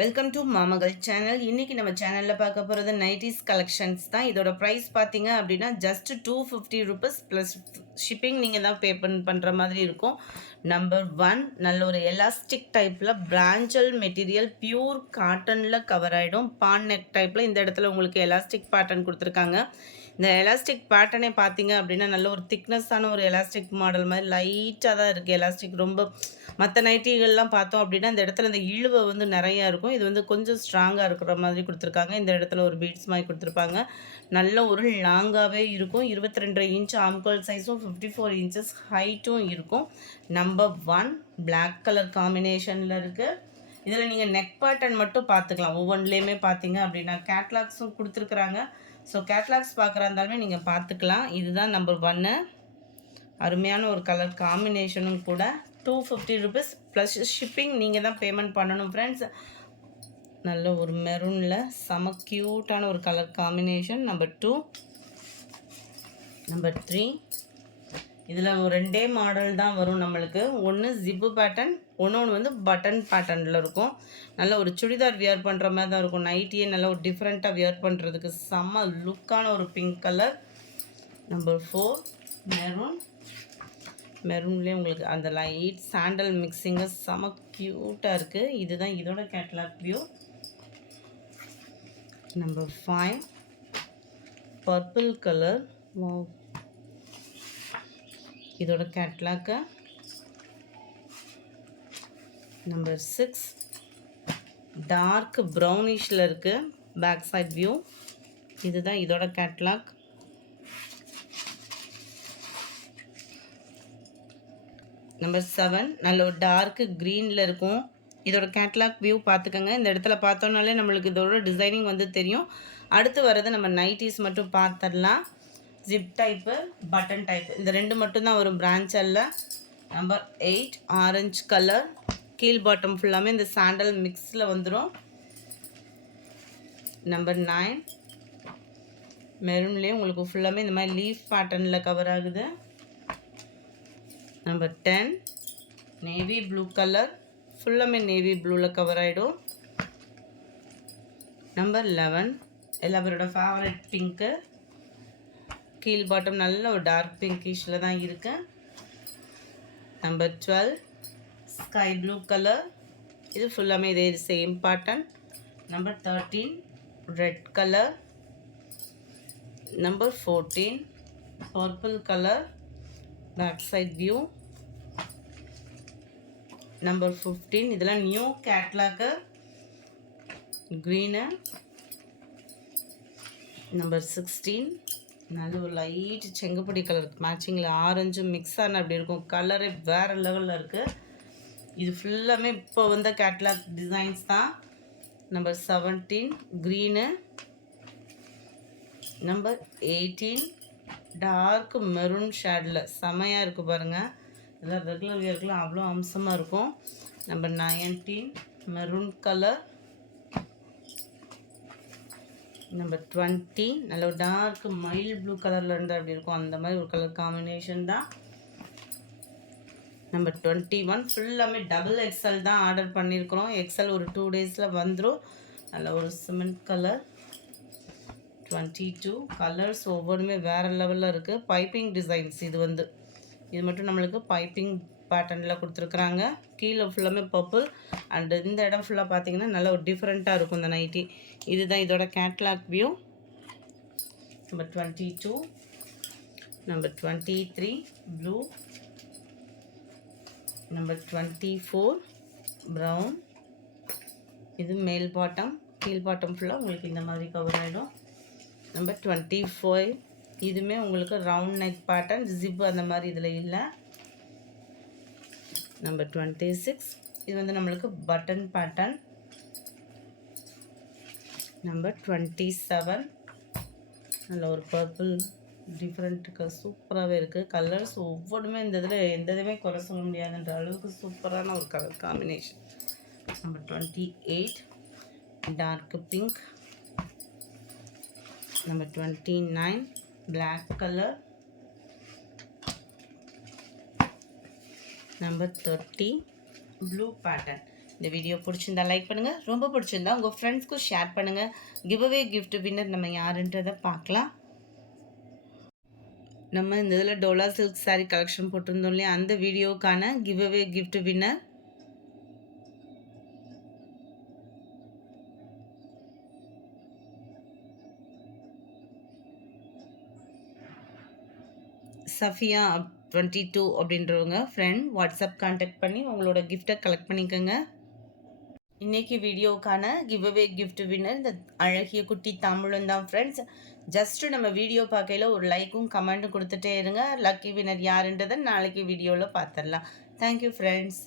Welcome to மாமகள் channel. இன்றைக்கி நம்ம சேனலில் பார்க்க போகிறது நைட்டிஸ் கலெக்ஷன்ஸ் தான். இதோட ப்ரைஸ் பார்த்தீங்க அப்படின்னா ஜஸ்ட் ₹250 ப்ளஸ் ஷிப்பிங் நீங்கள் தான் பே பண்ணுற மாதிரி இருக்கும். நம்பர் 1 நல்ல ஒரு எலாஸ்டிக் டைப்பில் பிராஞ்சல் மெட்டீரியல் பியூர் காட்டனில் கவர் ஆகிடும். பான் நெக் டைப்பில் இந்த இடத்துல உங்களுக்கு எலாஸ்டிக் பேட்டர்ன் கொடுத்துருக்காங்க. இந்த எலாஸ்டிக் பேட்டர்னே பார்த்தீங்க அப்படின்னா நல்ல ஒரு திக்னஸ்ஸான ஒரு எலாஸ்டிக் மாடல் மாதிரி லைட்டாக தான் இருக்குது. எலாஸ்டிக் ரொம்ப மற்ற நைட்டிகள்லாம் பார்த்தோம் அப்படின்னா இந்த இடத்துல இந்த இழுவை வந்து நிறையா இருக்கும். இது வந்து கொஞ்சம் ஸ்ட்ராங்காக இருக்கிற மாதிரி கொடுத்துருக்காங்க. இந்த இடத்துல ஒரு பீட்ஸ் மாதிரி கொடுத்துருப்பாங்க. நல்ல ஒரு லாங்காகவே இருக்கும். 22 இன்ச் ஆம்கோல் சைஸும் 54 இன்ச்சஸ் ஹைட்டும் இருக்கும். நம்பர் 1 பிளாக் கலர் காம்பினேஷனில் இருக்குது. இதில் நீங்கள் நெக் பேட்டர்ன் மட்டும் பார்த்துக்கலாம். ஒவ்வொன்றுலேயுமே பார்த்தீங்க அப்படின்னா கேட்லாக்ஸும் கொடுத்துருக்குறாங்க. ஸோ கேட்லாக்ஸ் பார்க்குறா இருந்தாலுமே நீங்கள் பார்த்துக்கலாம். இதுதான் நம்பர் 1. அருமையான ஒரு கலர் காம்பினேஷனும் கூட. ₹250 ப்ளஸ் ஷிப்பிங் நீங்கள் தான் பேமெண்ட் பண்ணணும் ஃப்ரெண்ட்ஸ். நல்ல ஒரு மெரூனில் செம க்யூட்டான ஒரு கலர் காம்பினேஷன். நம்பர் 2. நம்பர் 3 இதில் ஒரு 2 மாடல் தான் வரும் நம்மளுக்கு. ஒன்று ஜிப்பு பேட்டர்ன், ஒன்று வந்து பட்டன் பேட்டர்னில் இருக்கும். நல்ல ஒரு சுடிதார் வியர் பண்ணுற மாதிரி தான் இருக்கும். நைட்டியே நல்ல ஒரு டிஃப்ரெண்ட்டாக வியர் பண்ணுறதுக்கு செம்ம லுக்கான ஒரு பிங்க் கலர். நம்பர் 4 மெரூன்லேயே உங்களுக்கு அந்த லைட் சாண்டல் மிக்சிங்கு செம க்யூட்டாக இருக்குது. இதுதான் இதோட catalogue view. Number 5 purple colour. இதோட கேட்லாக்கு. நம்பர் 6 டார்க் ப்ரௌனிஷில் இருக்குது. Back side view. இதுதான் இதோட கேட்லாக். நம்பர் 7 நல்ல ஒரு டார்க் க்ரீனில் இருக்கும். இதோட கேட்லாக் வியூ பார்த்துக்கோங்க. இந்த இடத்துல பார்த்தோன்னாலே நம்மளுக்கு இதோட டிசைனிங் வந்து தெரியும். அடுத்து வர்றது நம்ம நைட்டிஸ் மட்டும் பார்த்துடலாம். ஜிப் டைப்பு, பட்டன் டைப்பு, இந்த 2 மட்டும்தான் வரும் பிரான்ச்சலில். Number 8 orange colour. கீழ் பாட்டம் ஃபுல்லாமே இந்த சாண்டல் மிக்ஸில் வந்துடும். நம்பர் 9 மெரூன்லேயே உங்களுக்கு ஃபுல்லாமே இந்த மாதிரி லீஃப் பேட்டர்னில் கவர் ஆகுது. Number 10 navy blue colour. ஃபுல்லாமே நேவி ப்ளூவில் கவர் ஆகிடும். நம்பர் 11 எல்லாரோட ஃபேவரட் பிங்க்கு. கீழ் பாட்டம் நல்ல ஒரு டார்க் பிங்கிஷில் தான் இருக்குது. Number 12 sky blue colour. இது ஃபுல்லாமே இதே same pattern. Number 13 red colour. Number 14 purple colour. Back side view. Number 15 இதெல்லாம் நியூ கேட்லாக்கு. க்ரீனு. நம்பர் 16 நல்ல ஒரு லைட் செங்கப்பொடி கலர் மேட்சிங்கில் ஆரஞ்சும் மிக்ஸ் ஆன அப்படி இருக்கும். கலரே வேறு லெவலில் இருக்குது. இது ஃபுல்லாமே இப்போ வந்த கேட்லாக் டிசைன்ஸ் தான். Number 17 green. Number 18 dark maroon ஷேடில் செமையாக இருக்குது பாருங்கள். இதெல்லாம் ரெகுலர் வியர்க்கெலாம் அவ்வளோ அம்சமாக இருக்கும். Number 19 maroon colour. நம்பர் 20 நல்ல ஒரு டார்க் மைல்ட் ப்ளூ கலரில் இருந்தால் அப்படி இருக்கும். அந்த மாதிரி ஒரு கலர் காம்பினேஷன் தான். நம்பர் 21 ஃபுல்லாமே டபுள் எக்ஸல் தான் ஆர்டர் பண்ணியிருக்கிறோம். எக்ஸல் ஒரு 2 டேஸில் வந்துடும். நல்ல ஒரு சிமெண்ட் கலர். 22 கலர்ஸ் ஒவ்வொன்றுமே வேறு லெவலில் இருக்குது. பைப்பிங் டிசைன்ஸ் இது மட்டும் நம்மளுக்கு பைப்பிங் பேட்டர்னில் கொடுத்துருக்குறாங்க. கீழே ஃபுல்லாமே பர்பிள் அண்ட் இந்த இடம் ஃபுல்லாக பார்த்தீங்கன்னா நல்ல ஒரு டிஃப்ரெண்ட்டாக இருக்கும் இந்த நைட்டி. இதுதான் இதோட catalogue view. Number 22 number 23 blue. Number 24 brown. இது மேல் பாட்டம். கீழ் பாட்டம் ஃபுல்லாக உங்களுக்கு இந்த மாதிரி கவர் ஆகிடும். நம்பர் 25 இதுவுமே உங்களுக்கு ரவுண்ட் நெக் பேட்டர்ன். ஜிப்பு அந்த மாதிரி இதில் இல்லை. நம்பர் 26 இது வந்து நம்மளுக்கு பட்டன் பேட்டர்ன். நம்பர் 27 நல்ல ஒரு பர்பிள் டிஃப்ரெண்ட்டுக்கு சூப்பராகவே இருக்குது. கலர்ஸ் ஒவ்வொன்றுமே இந்த இதில் எந்த இதுவுமே குறை சொல்ல முடியாதுன்ற அளவுக்கு சூப்பரான ஒரு colour combination. Number 28 dark pink. Number 29 black colour. Number 30 blue pattern. இந்த வீடியோ பிடிச்சிருந்தா லைக் பண்ணுங்கள், ரொம்ப பிடிச்சிருந்தா உங்கள் ஃப்ரெண்ட்ஸ்க்கும் ஷேர் பண்ணுங்கள். கிவ்அவே கிஃப்ட் வின்னர் நம்ம யாருன்றதை பார்க்கலாம். நம்ம இந்த இதில் டோலா சில்க் saree கலெக்ஷன் போட்டிருந்தோம் இல்லையா, அந்த வீடியோக்கான கிவ்அவே கிஃப்ட் வின்னர் சஃபியா 22 அப்படின்றவங்க ஃப்ரெண்ட் வாட்ஸ்அப் கான்டாக்ட் பண்ணி உங்களோட கிஃப்ட்டை கலெக்ட் பண்ணிக்கோங்க. இன்றைக்கி வீடியோக்கான கிவ்அவே கிஃப்ட் வின்னர் இந்த அழகிய குட்டி தாம்பூலம் தான் ஃப்ரெண்ட்ஸ். ஜஸ்ட்டு நம்ம வீடியோ பார்க்கையில் ஒரு லைக்கும் கமெண்ட்டும் கொடுத்துட்டே இருங்க. லக்கி வின்னர் யாருன்றதை நாளைக்கு வீடியோவில் பார்த்துடலாம். Thank you friends.